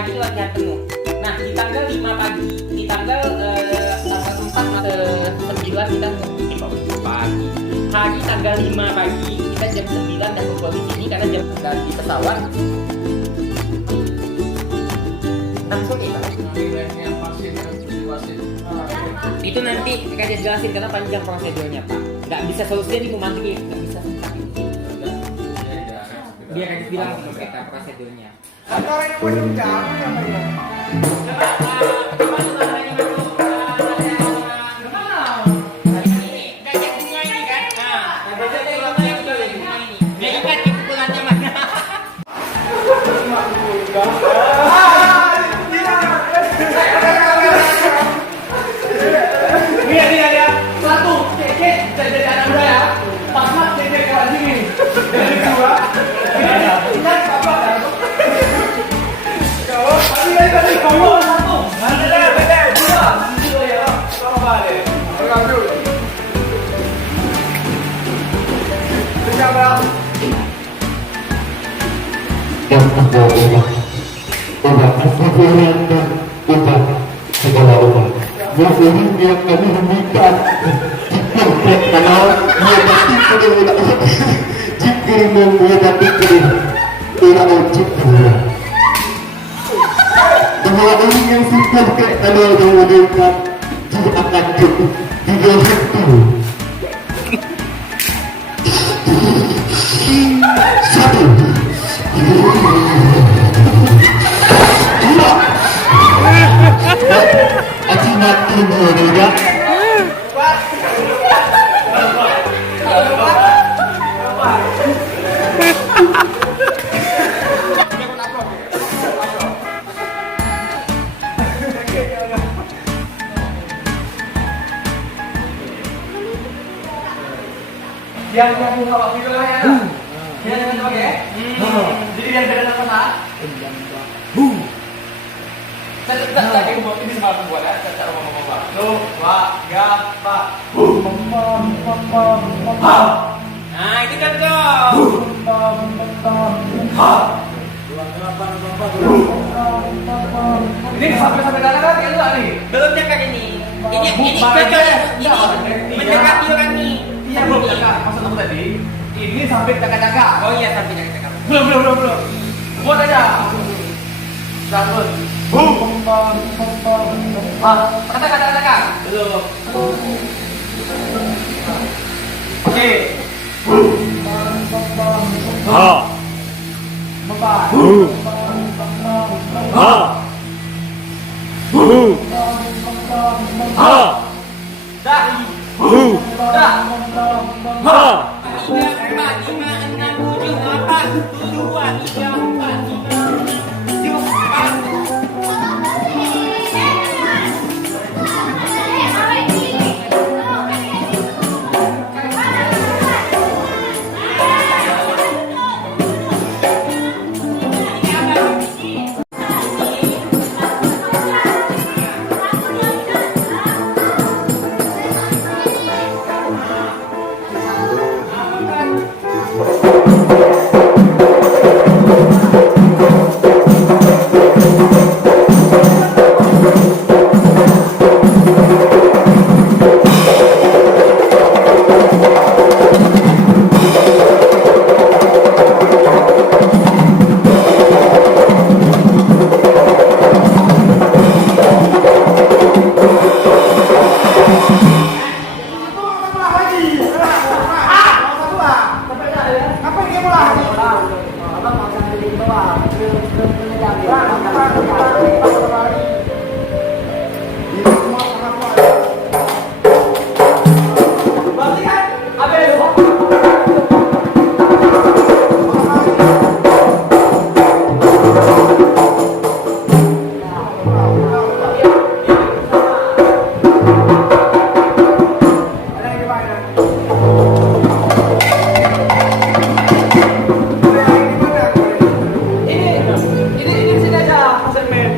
pagi itu latihan penuh. Nah di tanggal 5 pagi, di tanggal 9 kita pagi. Hari tanggal 5 pagi kita jam 9 dan kumpul di sini karena jam di pesawat. Itu nanti akan saya jelasin karena panjang prosedurnya Pak. Nggak bisa solusinya di rumah sakit, nggak bisa sebentar ini. Biar saya bilang kita prosedurnya. Yang hawak video lah ya. Dia jangan coba ya. Jadi yang beda sama saya ini sama pembuat ya. Cara ngomong apa? Tuh, Nah, itu kan kok. Ini sampai mana kan ya nih? Belum dekat ini. Ini cocok ini mendekati orang nih. Iya belum dekat. Maksud aku tadi ini sampai dekat-dekat. Oh iya sampai dekat-dekat. Belum. Buat aja. Sambut. Kata-kata. Belum. Oke. Ini sini aja, Mas Emil.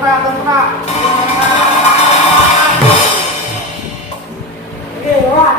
Terkena. Oke, lewat.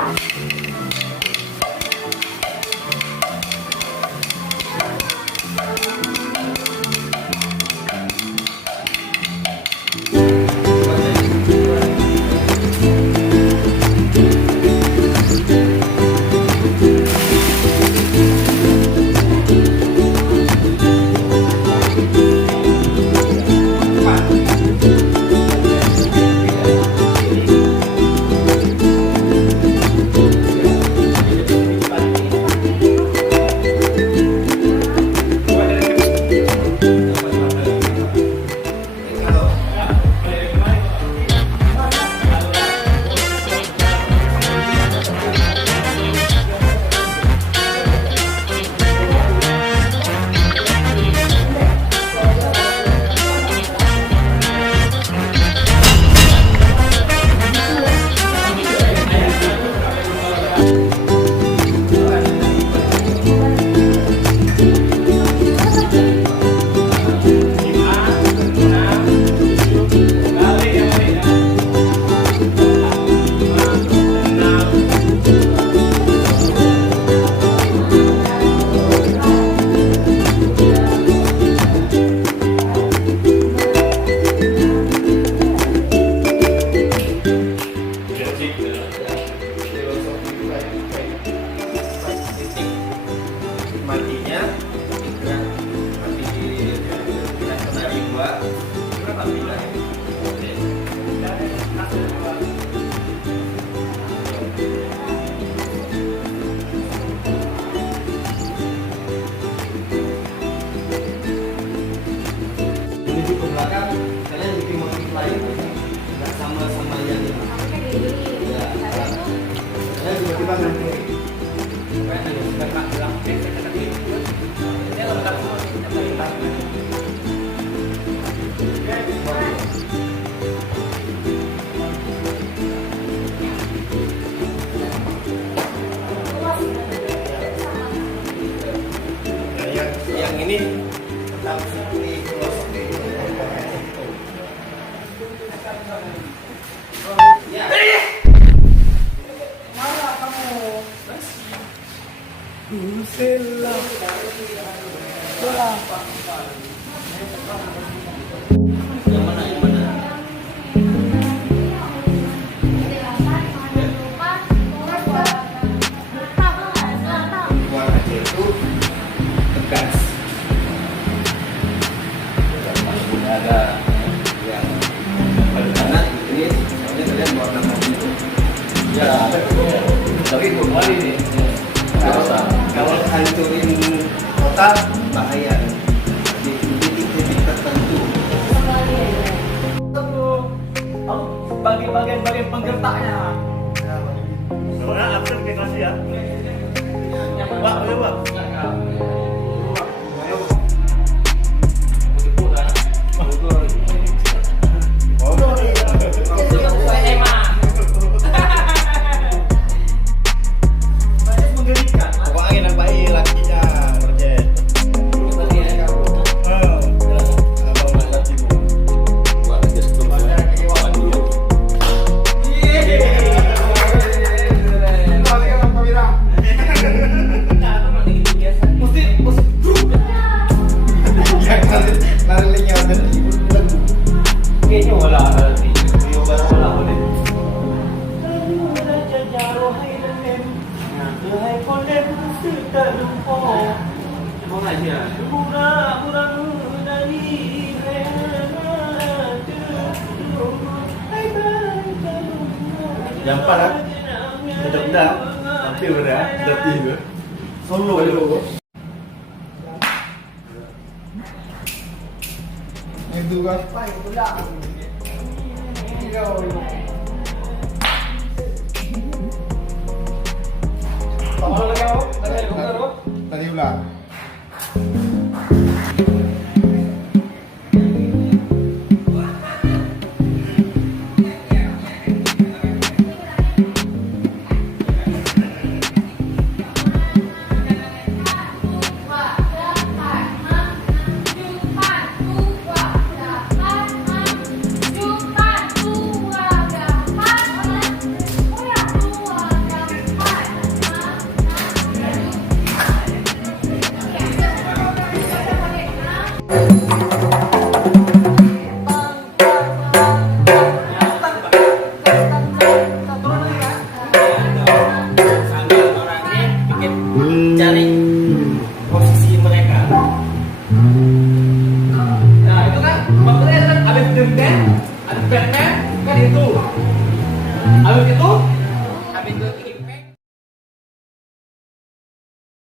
Matinya mati kena dua berapa bila ya? Oke. Ini di belakang kalian bikin motif lain nggak sama yang ini. Ya, kalian tiba-tiba nanti yang ini tentang seperti filosofi ya. Mana kamu? Usela. Yang mana? Warna itu tegas. Ada yang kanan ini, soalnya kalian warna itu. Ya, tapi kembali nih. Kalau hancurin total bahaya di titik-titik tertentu. Bagian penggertaknya. Sebenarnya absen dikasih ya. Wah, ayo Pak. Pokoknya nampai lakinya proyek. Kayaknya wala nanti. Jampa kan? Udah, tapi udah tiga. Solo dulu. Itu kan. Tadi ulang. Ada Batman kan itu. Habis itu Habis itu